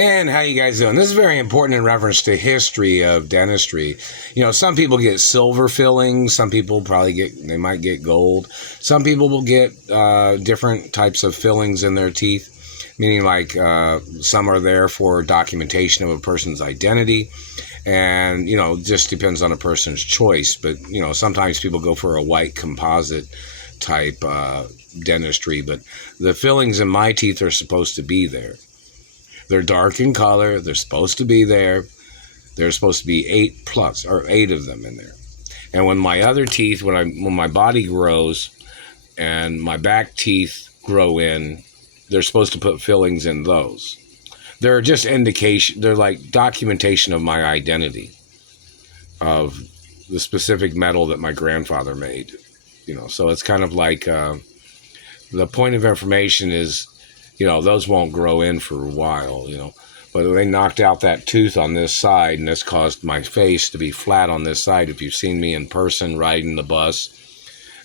And how you guys doing? This is very important in reference to history of dentistry. You know, some people get silver fillings. Some people they might get gold. Some people will get different types of fillings in their teeth, meaning like some are there for documentation of a person's identity. And, you know, just depends on a person's choice. But, you know, sometimes people go for a white composite type dentistry. But the fillings in my teeth are supposed to be there. They're dark in color. They're supposed to be there. There's supposed to be 8 of them in there. And when my other teeth, when my body grows and my back teeth grow in, they're supposed to put fillings in those. They're just indication. They're like documentation of my identity, of the specific metal that my grandfather made. You know, so it's kind of like the point of information is, you know, those won't grow in for a while, you know. But they knocked out that tooth on this side, and this caused my face to be flat on this side. If you've seen me in person riding the bus,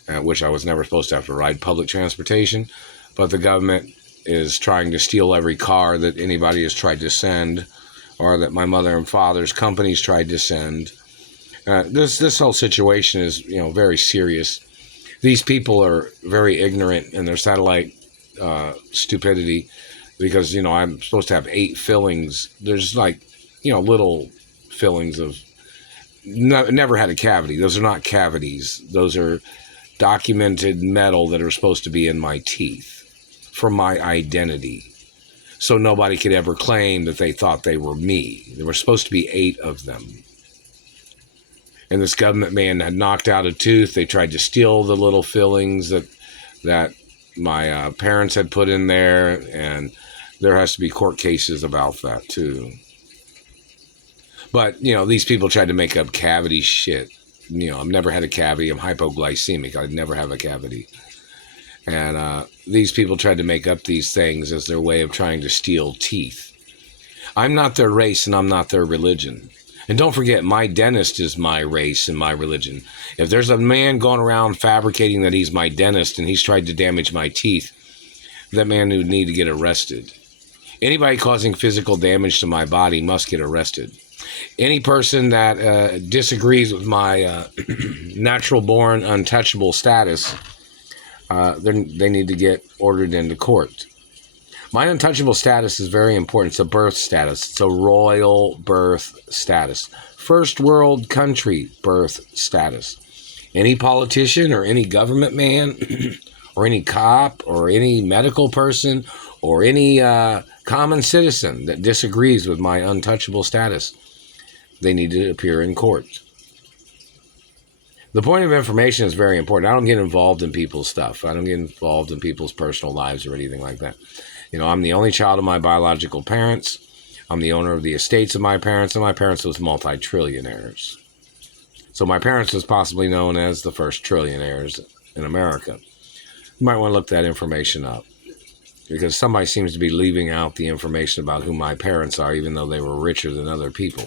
which I was never supposed to have to ride public transportation, but the government is trying to steal every car that anybody has tried to send, or that my mother and father's companies tried to send. This whole situation is, you know, very serious. These people are very ignorant in their satellite stupidity, because, you know, I'm supposed to have 8 fillings. There's like, you know, little fillings of never had a cavity. Those are not cavities. Those are documented metal that are supposed to be in my teeth for my identity, so nobody could ever claim that they thought they were me. There were supposed to be 8 of them. And this government man had knocked out a tooth. They tried to steal the little fillings that my parents had put in there, and there has to be court cases about that too. But, you know, these people tried to make up cavity shit. You know, I've never had a cavity. I'm hypoglycemic. I'd never have a cavity. And these people tried to make up these things as their way of trying to steal teeth. I'm not their race, and I'm not their religion. And don't forget, my dentist is my race and my religion. If there's a man going around fabricating that he's my dentist and he's tried to damage my teeth, that man would need to get arrested. Anybody causing physical damage to my body must get arrested. Any person that disagrees with my natural-born untouchable status, they need to get ordered into court. My untouchable status is very important. It's a birth status. It's a royal birth status. First world country birth status. Any politician or any government man or any cop or any medical person or any common citizen that disagrees with my untouchable status, they need to appear in court. The point of information is very important. I don't get involved in people's stuff. I don't get involved in people's personal lives or anything like that. You know, I'm the only child of my biological parents. I'm the owner of the estates of my parents, and my parents was multi-trillionaires. So my parents was possibly known as the first trillionaires in America. You might want to look that information up, because somebody seems to be leaving out the information about who my parents are, even though they were richer than other people.